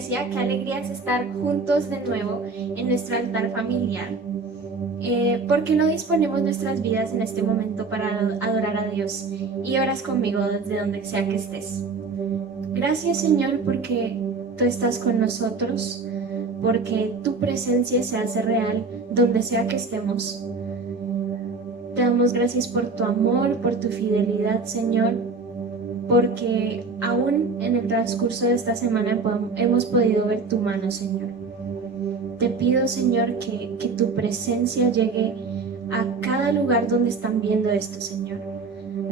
iglesia, qué alegría es estar juntos de nuevo en nuestro altar familiar. ¿Por qué no disponemos nuestras vidas en este momento para adorar a Dios? Y oras conmigo desde donde sea que estés. Gracias, Señor, porque tú estás con nosotros, porque tu presencia se hace real donde sea que estemos. Te damos gracias por tu amor, por tu fidelidad, Señor, porque aún en el transcurso de esta semana hemos podido ver tu mano, Señor. Te pido, Señor, que tu presencia llegue a cada lugar donde están viendo esto, Señor.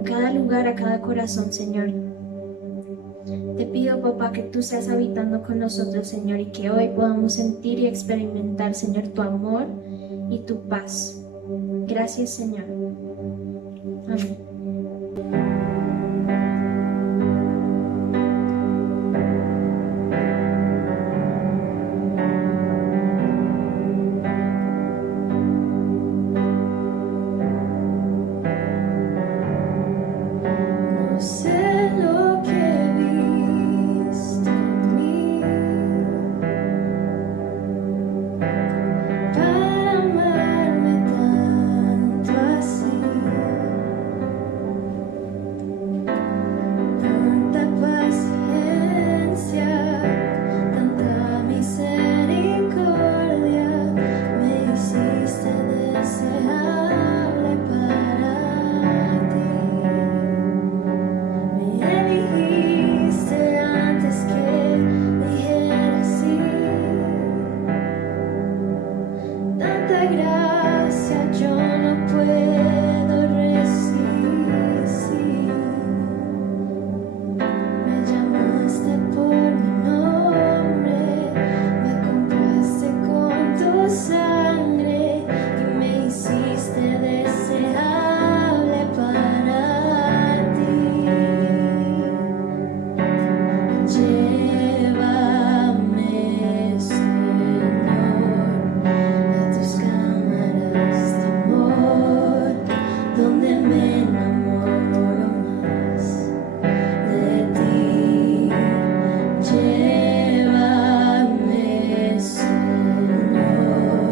A cada lugar, a cada corazón, Señor. Te pido, papá, que tú seas habitando con nosotros, Señor, y que hoy podamos sentir y experimentar, Señor, tu amor y tu paz. Gracias, Señor. Amén. No sé lo que viste en mí para amarme tanto así, tanta paciencia, tanta misericordia, me hiciste deseable para ti. Me elegiste antes que dijera sí. Tanta gracia yo no puedo resistir. Me llamaste por mi nombre, me compraste con tu sangre y me hiciste deseable para ti. Llévame, Señor, a tus cámaras de amor, donde me enamoro más de ti. Llévame, Señor,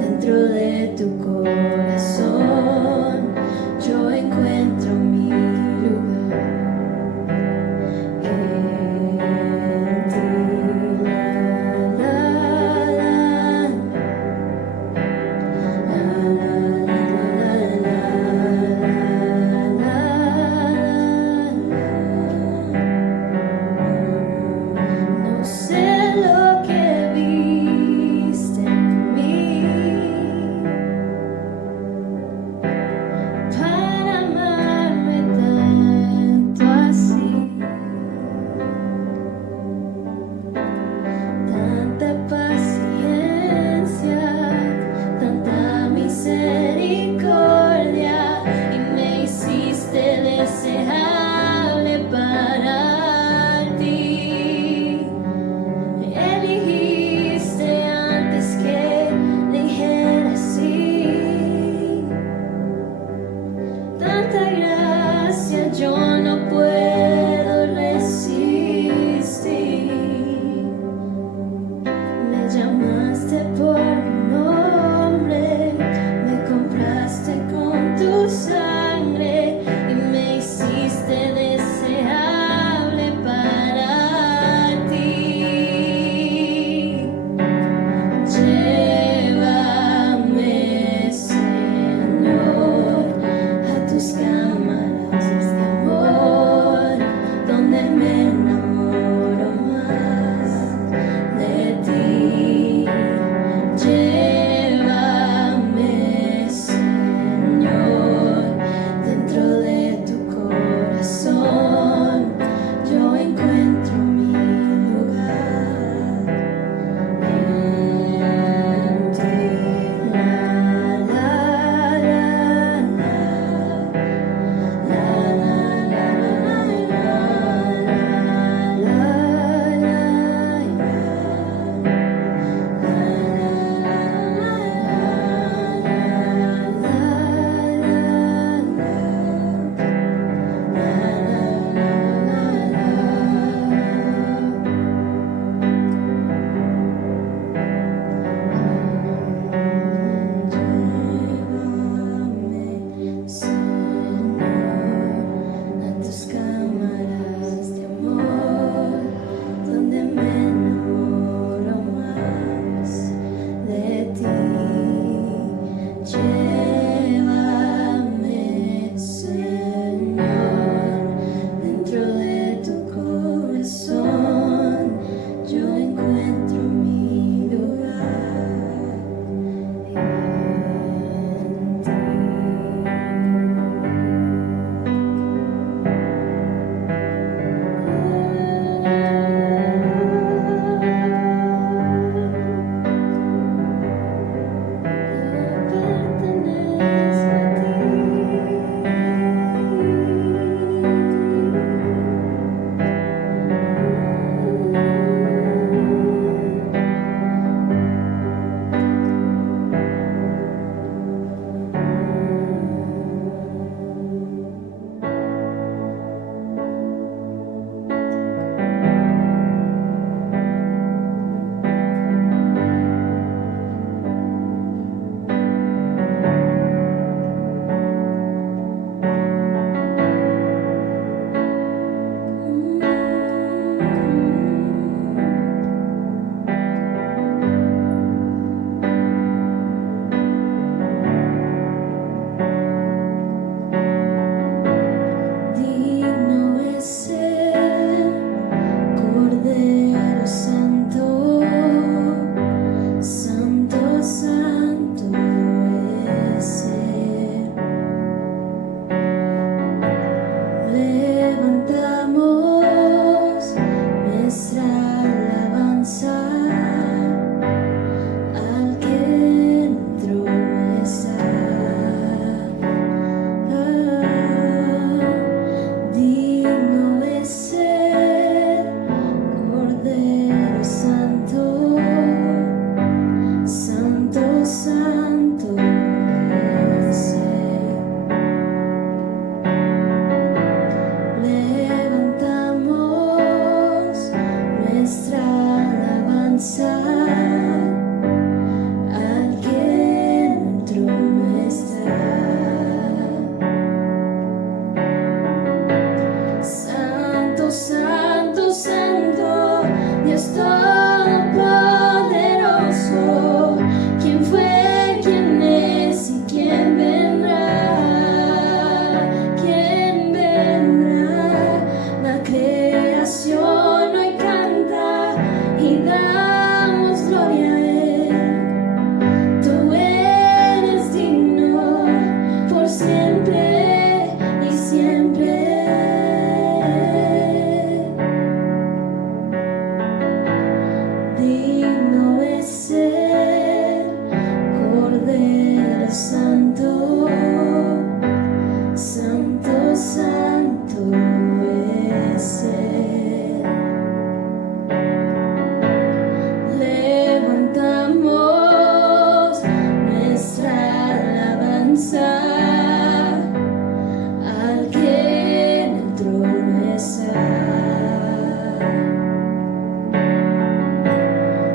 dentro de tu corazón, yo encuentro mi lugar. No sé lo que viste en mí santo es Él. Levantamos nuestra alabanza al que en el trono está. Santo, santo, santo, Dios todopoderoso. ¿Quién fue, quién es y quién vendrá? ¿Quién vendrá? La creación hoy canta y damos gloria a Él. Tú eres digno por siempre y siempre. Digno es ser Cordero Santo, santo, santo es Él. Levantamos nuestra alabanza al que en el trono está.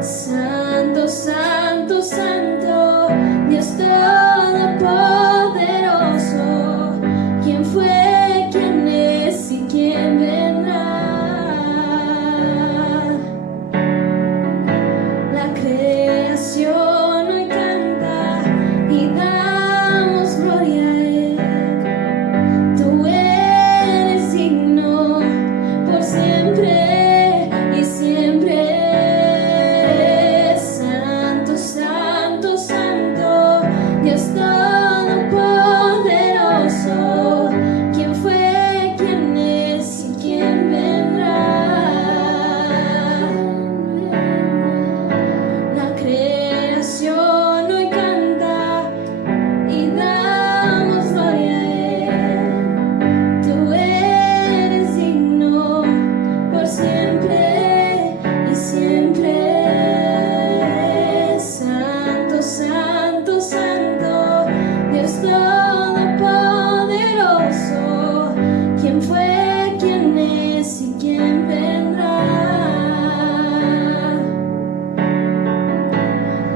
Santo, santo, santo, Dios todopoderoso. ¿Quién fue, quién es y quién vendrá? La creación hoy canta y damos gloria a Él. Tú eres digno por siempre y siempre. Santo, santo, santo, Dios todopoderoso. ¿Quién fue, quién es y quién vendrá? La creación hoy canta y damos gloria a Él. Tú eres digno por siempre y siempre. Santo, santo, santo, Dios todopoderoso. ¿Quién fue, quién es y quién vendrá?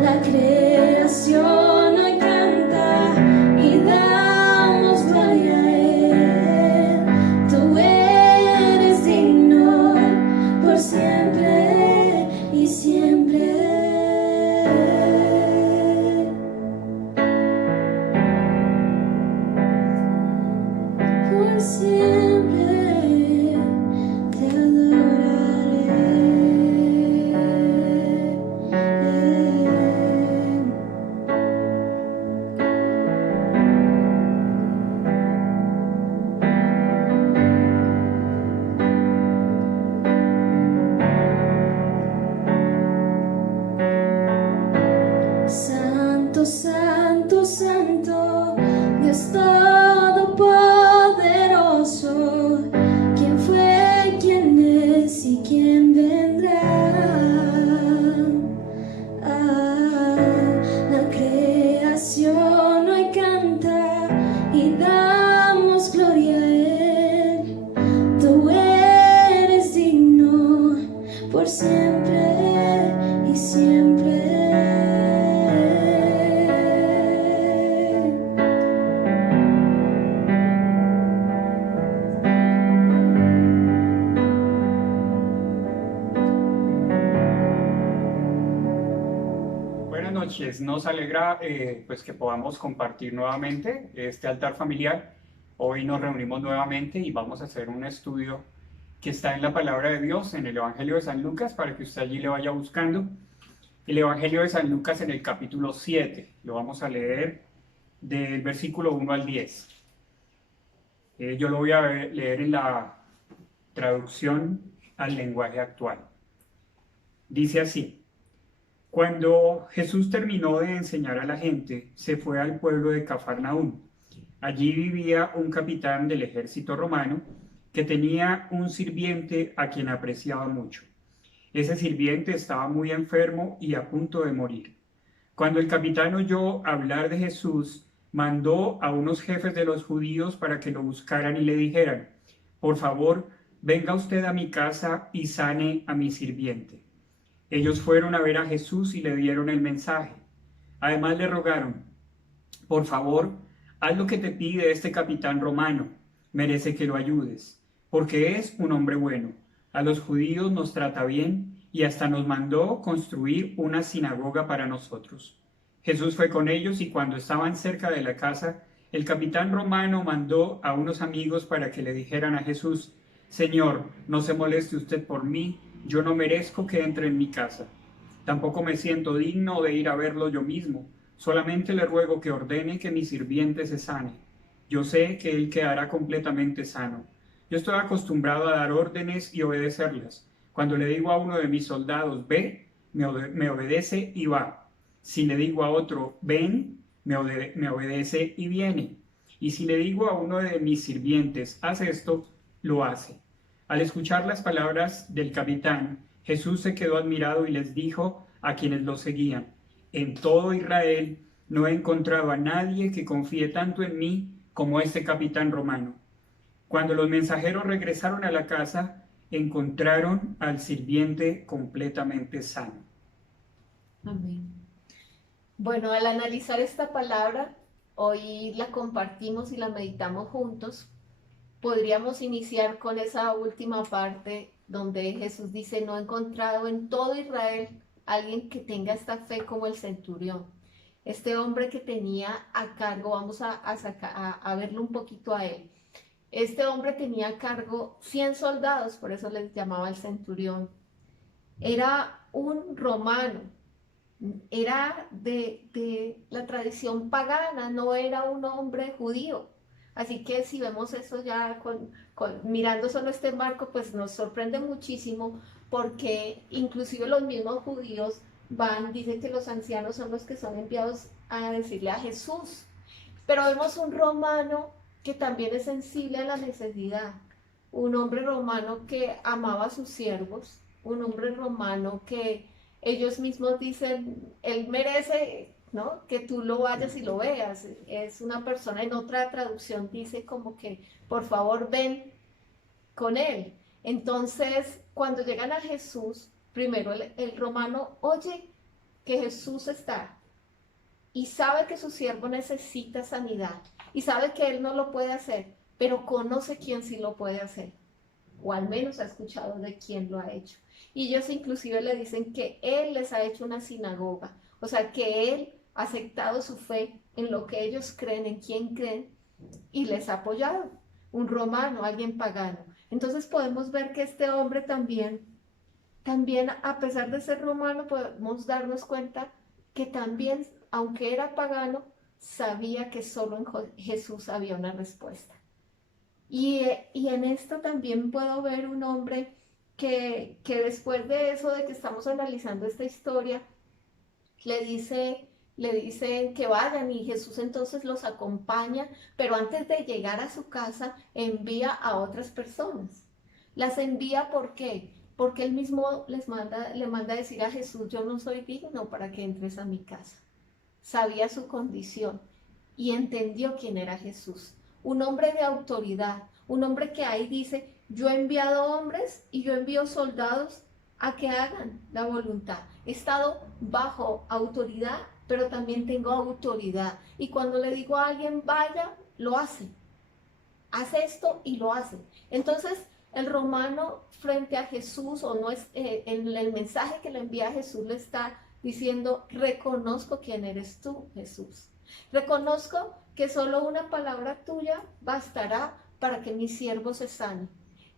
La creación hoy canta y damos gloria a Él. Tú eres digno por siempre y siempre. Por siempre te adoraré. Santo, santo, santo, Dios todopoderoso. ¿Quién fue, quién es y quién vendrá? La creación hoy canta y damos gloria a Él. Tú eres digno por siempre y siempre. Buenas noches, nos alegra pues que podamos compartir nuevamente este altar familiar. Hoy nos reunimos nuevamente y vamos a hacer un estudio que está en la palabra de Dios, en el Evangelio de San Lucas, para que usted allí le vaya buscando. El Evangelio de San Lucas en el capítulo 7, lo vamos a leer del versículo 1 al 10. Yo lo voy a leer en la traducción al lenguaje actual. Dice así: Cuando Jesús terminó de enseñar a la gente, se fue al pueblo de Cafarnaúm. Allí vivía un capitán del ejército romano que tenía un sirviente a quien apreciaba mucho. Ese sirviente estaba muy enfermo y a punto de morir. Cuando el capitán oyó hablar de Jesús, mandó a unos jefes de los judíos para que lo buscaran y le dijeran: por favor, venga usted a mi casa y sane a mi sirviente. Ellos fueron a ver a Jesús y le dieron el mensaje. Además le rogaron: por favor, haz lo que te pide este capitán romano. Merece que lo ayudes, porque es un hombre bueno. A los judíos nos trata bien y hasta nos mandó construir una sinagoga para nosotros. Jesús fue con ellos y cuando estaban cerca de la casa, el capitán romano mandó a unos amigos para que le dijeran a Jesús: Señor, no se moleste usted por mí, yo no merezco que entre en mi casa. Tampoco me siento digno de ir a verlo yo mismo. Solamente le ruego que ordene que mi sirviente se sane. Yo sé que él quedará completamente sano. Yo estoy acostumbrado a dar órdenes y obedecerlas. Cuando le digo a uno de mis soldados, ve, me obedece y va. Si le digo a otro, ven, me obedece y viene. Y si le digo a uno de mis sirvientes, haz esto, lo hace. Al escuchar las palabras del capitán, Jesús se quedó admirado y les dijo a quienes lo seguían: en todo Israel no he encontrado a nadie que confíe tanto en mí como este capitán romano. Cuando los mensajeros regresaron a la casa, encontraron al sirviente completamente sano. Amén. Bueno, al analizar esta palabra, hoy la compartimos y la meditamos juntos. Podríamos iniciar con esa última parte donde Jesús dice: no he encontrado en todo Israel alguien que tenga esta fe como el centurión. Este hombre que tenía a cargo, vamos a verlo un poquito a él. Este hombre tenía a cargo 100 soldados, por eso les llamaba el centurión. Era un romano, era de la tradición pagana, no era un hombre judío. Así que si vemos eso ya mirando solo este marco, pues nos sorprende muchísimo, porque inclusive los mismos judíos dicen que los ancianos son los que son enviados a decirle a Jesús. Pero vemos un romano que también es sensible a la necesidad, un hombre romano que amaba a sus siervos, un hombre romano que ellos mismos dicen, él merece, ¿no?, que tú lo vayas y lo veas. Es una persona, en otra traducción dice como que, por favor, ven con él. Entonces, cuando llegan a Jesús, primero el romano oye que Jesús está y sabe que su siervo necesita sanidad y sabe que él no lo puede hacer, pero conoce quién sí lo puede hacer, o al menos ha escuchado de quién lo ha hecho. Y ellos inclusive le dicen que él les ha hecho una sinagoga, o sea, que él ha aceptado su fe en lo que ellos creen, en quién creen, y les ha apoyado. Un romano, alguien pagano. Entonces podemos ver que este hombre también, a pesar de ser romano, podemos darnos cuenta que también, aunque era pagano, sabía que solo en Jesús había una respuesta. Y en esto también puedo ver un hombre que después de eso, de que estamos analizando esta historia, le dicen que vayan, y Jesús entonces los acompaña, pero antes de llegar a su casa envía a otras personas. Las envía, ¿por qué? Porque él mismo le manda a decir a Jesús: yo no soy digno para que entres a mi casa. Sabía su condición y entendió quién era Jesús. Un hombre de autoridad, un hombre que ahí dice: yo he enviado hombres y yo envío soldados a que hagan la voluntad. He estado bajo autoridad, pero también tengo autoridad. Y cuando le digo a alguien vaya, lo hace. Hace esto y lo hace. Entonces, el romano frente a Jesús, o no es, en el mensaje que le envía a Jesús, le está diciendo: reconozco quién eres tú, Jesús. Reconozco que solo una palabra tuya bastará para que mi siervo se sane.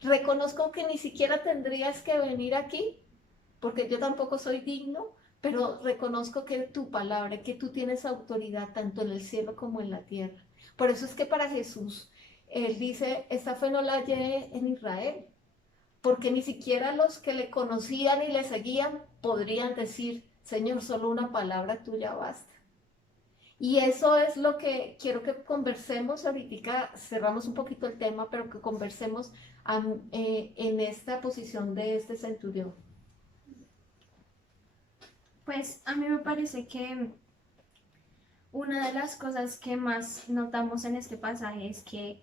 Reconozco que ni siquiera tendrías que venir aquí, porque yo tampoco soy digno, pero reconozco que tu palabra, que tú tienes autoridad tanto en el cielo como en la tierra. Por eso es que para Jesús, él dice: esta fe no la hallé en Israel, porque ni siquiera los que le conocían y le seguían podrían decir: Señor, solo una palabra tuya basta. Y eso es lo que quiero que conversemos ahorita. Cerramos un poquito el tema, pero que conversemos en esta posición de este centurión. Pues a mí me parece que una de las cosas que más notamos en este pasaje es que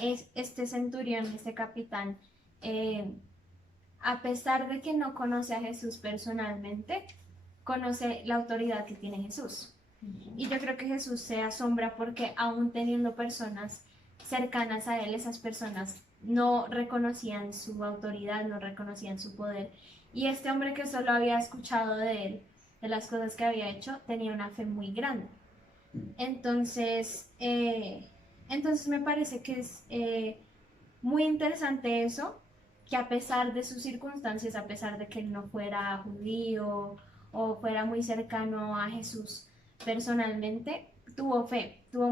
este centurión, este capitán, eh, a pesar de que no conoce a Jesús personalmente, conoce la autoridad que tiene Jesús. Y yo creo que Jesús se asombra porque aún teniendo personas cercanas a él, esas personas no reconocían su autoridad, no reconocían su poder. Y este hombre que solo había escuchado de él, de las cosas que había hecho, tenía una fe muy grande. Entonces, entonces me parece que es muy interesante eso, que a pesar de sus circunstancias, a pesar de que él no fuera judío o fuera muy cercano a Jesús personalmente, tuvo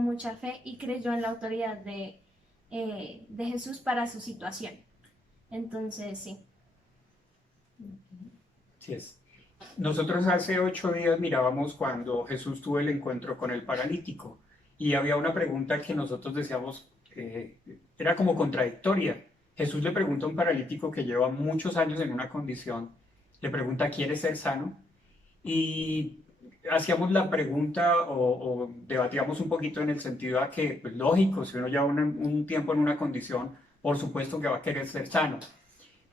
mucha fe y creyó en la autoridad de Jesús para su situación. Entonces, sí. Así es. Nosotros hace 8 días mirábamos cuando Jesús tuvo el encuentro con el paralítico y había una pregunta que nosotros decíamos, era como contradictoria. Jesús le pregunta a un paralítico que lleva muchos años en una condición, le pregunta, ¿quieres ser sano? Y hacíamos la pregunta o debatíamos un poquito en el sentido de que, pues lógico, si uno lleva un tiempo en una condición, por supuesto que va a querer ser sano.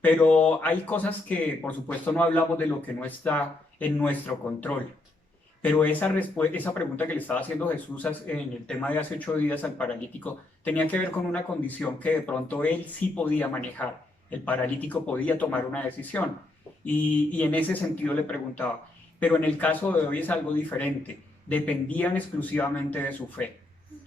Pero hay cosas que, por supuesto, no hablamos de lo que no está en nuestro control. Pero esa pregunta que le estaba haciendo Jesús en el tema de hace 8 días al paralítico tenía que ver con una condición que de pronto él sí podía manejar. El paralítico podía tomar una decisión. Y en ese sentido le preguntaba. Pero en el caso de hoy es algo diferente. Dependían exclusivamente de su fe.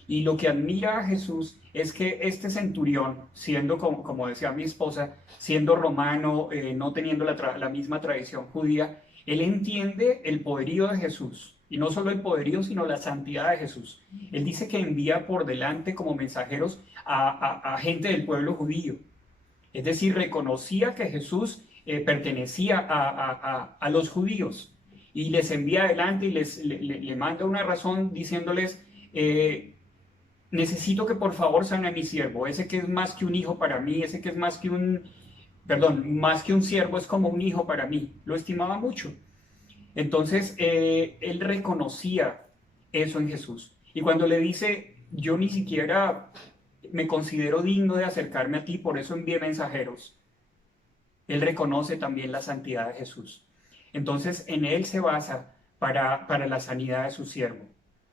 Y lo que admira a Jesús es que este centurión, siendo, como decía mi esposa, siendo romano, no teniendo la misma tradición judía, él entiende el poderío de Jesús. Y no solo el poderío, sino la santidad de Jesús. Él dice que envía por delante como mensajeros a gente del pueblo judío. Es decir, reconocía que Jesús pertenecía a los judíos. Y les envía adelante y le manda una razón diciéndoles... necesito que por favor sane a mi siervo, ese que es más que un hijo para mí, ese que es más que más que un siervo, es como un hijo para mí, lo estimaba mucho. Entonces, él reconocía eso en Jesús. Y cuando le dice, yo ni siquiera me considero digno de acercarme a ti, por eso envié mensajeros, él reconoce también la santidad de Jesús. Entonces, en él se basa para la sanidad de su siervo.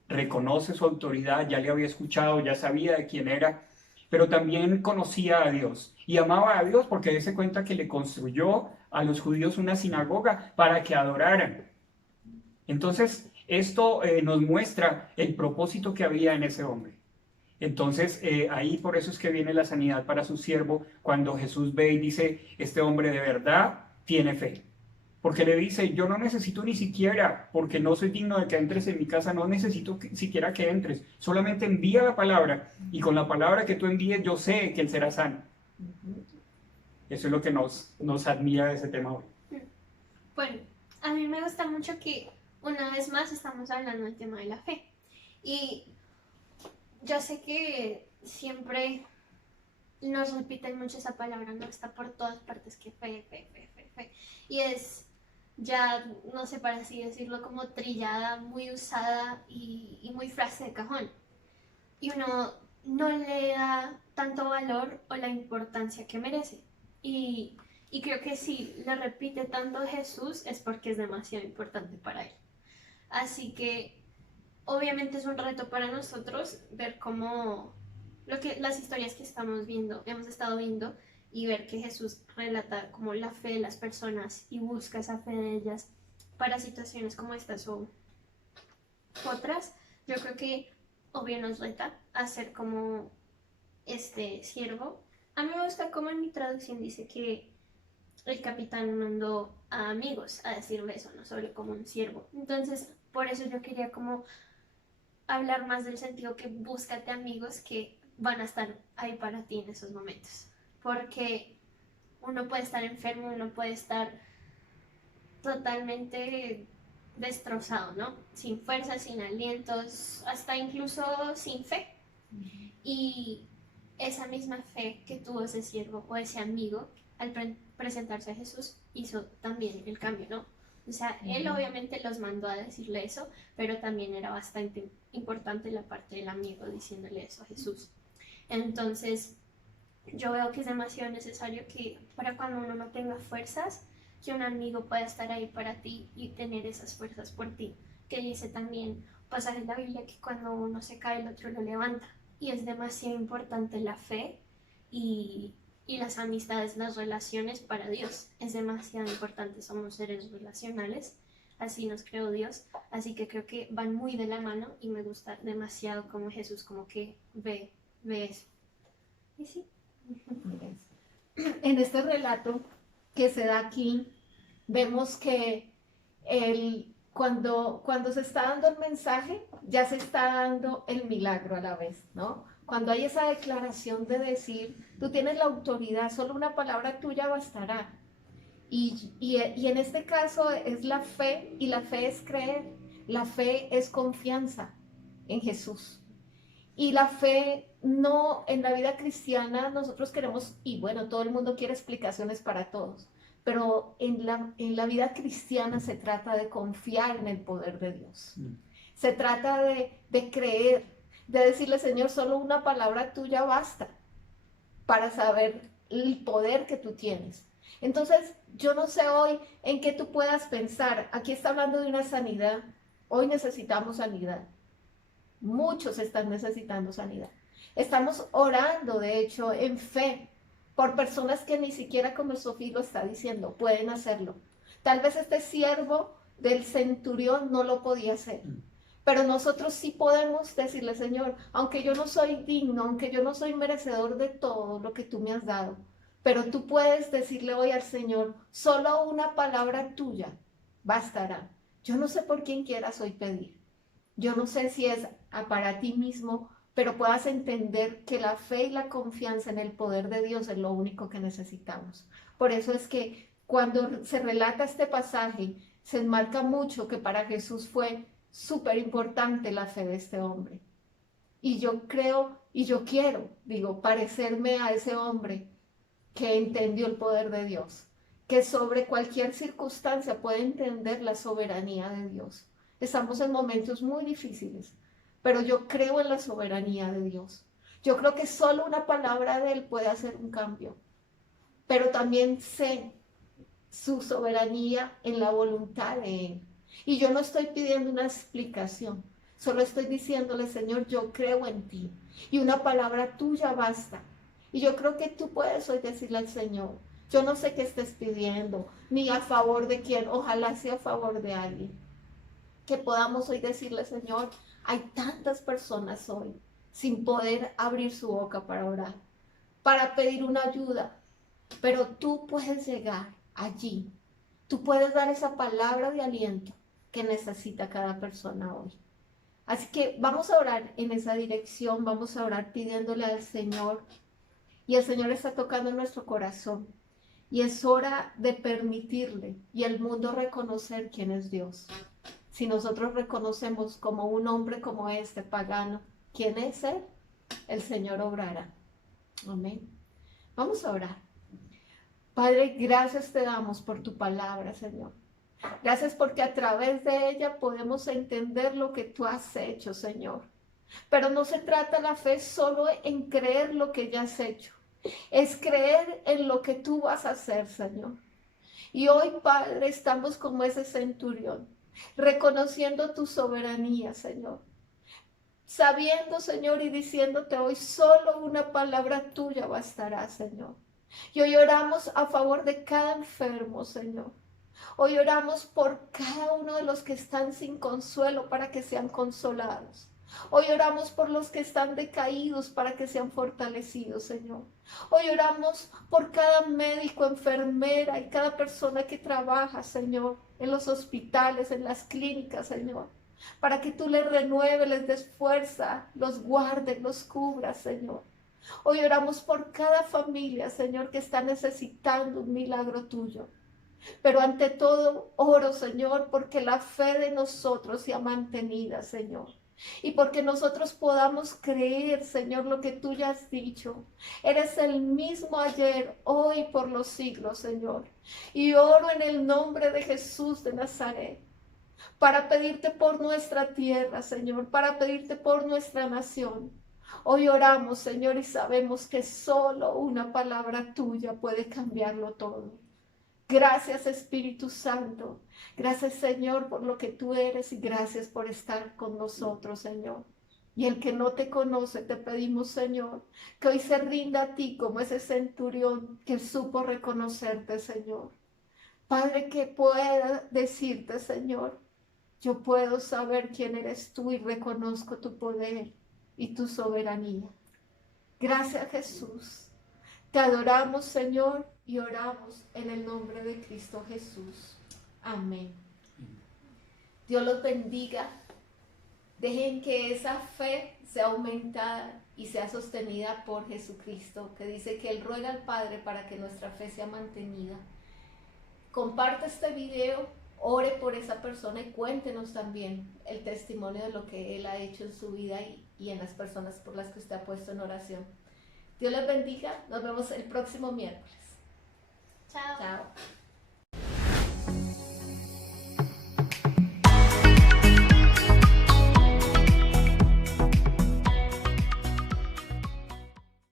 Reconoce su autoridad, ya le había escuchado, ya sabía de quién era, pero también conocía a Dios y amaba a Dios porque se cuenta que le construyó a los judíos una sinagoga para que adoraran. Entonces, esto nos muestra el propósito que había en ese hombre. Entonces, ahí por eso es que viene la sanidad para su siervo, cuando Jesús ve y dice, este hombre de verdad tiene fe. Porque le dice, yo no necesito ni siquiera, porque no soy digno de que entres en mi casa, no necesito siquiera que entres. Solamente envía la palabra y con la palabra que tú envíes yo sé que él será sano. Eso es lo que nos admira de ese tema hoy. Bueno, a mí me gusta mucho que una vez más estamos hablando del tema de la fe. Y yo sé que siempre nos repiten mucho esa palabra, no está por todas partes, que fe, fe, fe, fe, fe. Y es ya, no sé para así decirlo, como trillada, muy usada y muy frase de cajón. Y uno no le da tanto valor o la importancia que merece. Y creo que si le repite tanto a Jesús es porque es demasiado importante para él. Así que obviamente es un reto para nosotros ver cómo las historias que hemos estado viendo, y ver que Jesús relata como la fe de las personas y busca esa fe de ellas para situaciones como estas o otras. Yo creo que obvio nos reta a ser como este siervo. A mí me gusta como en mi traducción dice que el capitán mandó a amigos a decirle eso, no solo como un siervo. Entonces, por eso yo quería como hablar más del sentido que búscate amigos que van a estar ahí para ti en esos momentos. Porque uno puede estar enfermo, uno puede estar totalmente destrozado, ¿no? Sin fuerza, sin alientos, hasta incluso sin fe. Y esa misma fe que tuvo ese siervo o ese amigo al presentarse a Jesús hizo también el cambio, ¿no? O sea, él obviamente los mandó a decirle eso, pero también era bastante importante la parte del amigo diciéndole eso a Jesús. Entonces, yo veo que es demasiado necesario que para cuando uno no tenga fuerzas, que un amigo pueda estar ahí para ti y tener esas fuerzas por ti. Que dice también, pasaje en la Biblia, que cuando uno se cae, el otro lo levanta. Y es demasiado importante la fe y las amistades, las relaciones para Dios. Es demasiado importante, somos seres relacionales, así nos creó Dios. Así que creo que van muy de la mano y me gusta demasiado como Jesús como que ve eso. Y sí. En este relato que se da aquí, vemos que cuando se está dando el mensaje, ya se está dando el milagro a la vez, ¿no? Cuando hay esa declaración de decir, tú tienes la autoridad, solo una palabra tuya bastará. Y en este caso es la fe, y la fe es creer, la fe es confianza en Jesús. Y la fe no, en la vida cristiana nosotros queremos, y bueno, todo el mundo quiere explicaciones para todos, pero en la vida cristiana se trata de confiar en el poder de Dios. Se trata de creer, de decirle, Señor, solo una palabra tuya basta para saber el poder que tú tienes. Entonces, yo no sé hoy en qué tú puedas pensar. Aquí está hablando de una sanidad. Hoy necesitamos sanidad. Muchos están necesitando sanidad. Estamos orando, de hecho, en fe, por personas que ni siquiera, como Sofía lo está diciendo, pueden hacerlo. Tal vez este siervo del centurión no lo podía hacer, pero nosotros sí podemos decirle, Señor, aunque yo no soy digno, aunque yo no soy merecedor de todo lo que tú me has dado, pero tú puedes decirle hoy al Señor, solo una palabra tuya bastará. Yo no sé por quién quieras hoy pedir. Yo no sé si es para ti mismo, pero puedas entender que la fe y la confianza en el poder de Dios es lo único que necesitamos. Por eso es que cuando se relata este pasaje, se enmarca mucho que para Jesús fue súper importante la fe de este hombre. Y yo creo, y yo quiero, parecerme a ese hombre que entendió el poder de Dios, que sobre cualquier circunstancia puede entender la soberanía de Dios. Estamos en momentos muy difíciles, pero yo creo en la soberanía de Dios. Yo creo que solo una palabra de Él puede hacer un cambio, pero también sé su soberanía en la voluntad de Él. Y yo no estoy pidiendo una explicación, solo estoy diciéndole, Señor, yo creo en ti y una palabra tuya basta. Y yo creo que tú puedes hoy decirle al Señor, yo no sé qué estés pidiendo, ni a favor de quién, ojalá sea a favor de alguien. Que podamos hoy decirle, Señor, hay tantas personas hoy sin poder abrir su boca para orar, para pedir una ayuda, pero tú puedes llegar allí, tú puedes dar esa palabra de aliento que necesita cada persona hoy. Así que vamos a orar en esa dirección, vamos a orar pidiéndole al Señor, y el Señor está tocando en nuestro corazón, y es hora de permitirle y el mundo reconocer quién es Dios. Si nosotros reconocemos como un hombre como este pagano, ¿quién es Él? El Señor obrará. Amén. Vamos a orar. Padre, gracias te damos por tu palabra, Señor. Gracias porque a través de ella podemos entender lo que tú has hecho, Señor. Pero no se trata la fe solo en creer lo que ya has hecho. Es creer en lo que tú vas a hacer, Señor. Y hoy, Padre, estamos como ese centurión, reconociendo tu soberanía, Señor. Sabiendo, Señor, y diciéndote hoy, solo una palabra tuya bastará, Señor. Y hoy oramos a favor de cada enfermo, Señor. Hoy oramos por cada uno de los que están sin consuelo para que sean consolados. Hoy oramos por los que están decaídos para que sean fortalecidos, Señor. Hoy oramos por cada médico, enfermera y cada persona que trabaja, Señor, en los hospitales, en las clínicas, Señor, para que tú les renueves, les des fuerza, los guardes, los cubras, Señor. Hoy oramos por cada familia, Señor, que está necesitando un milagro tuyo. Pero ante todo, oro, Señor, porque la fe de nosotros sea mantenida, Señor. y porque nosotros podamos creer, Señor, lo que tú ya has dicho. Eres el mismo ayer, hoy, y por los siglos, Señor. Y oro en el nombre de Jesús de Nazaret, para pedirte por nuestra tierra, Señor, para pedirte por nuestra nación. Hoy oramos, Señor, y sabemos que solo una palabra tuya puede cambiarlo todo. Gracias, Espíritu Santo. Gracias, Señor, por lo que tú eres y gracias por estar con nosotros, Señor. Y el que no te conoce, te pedimos, Señor, que hoy se rinda a ti como ese centurión que supo reconocerte, Señor. Padre, que pueda decirte, Señor, yo puedo saber quién eres tú y reconozco tu poder y tu soberanía. Gracias, Jesús. Te adoramos, Señor, y oramos en el nombre de Cristo Jesús. Amén. Dios los bendiga. Dejen que esa fe sea aumentada y sea sostenida por Jesucristo, que dice que Él ruega al Padre para que nuestra fe sea mantenida. Comparte este video, ore por esa persona y cuéntenos también el testimonio de lo que Él ha hecho en su vida y en las personas por las que usted ha puesto en oración. Dios les bendiga. Nos vemos el próximo miércoles. Chao. Chao.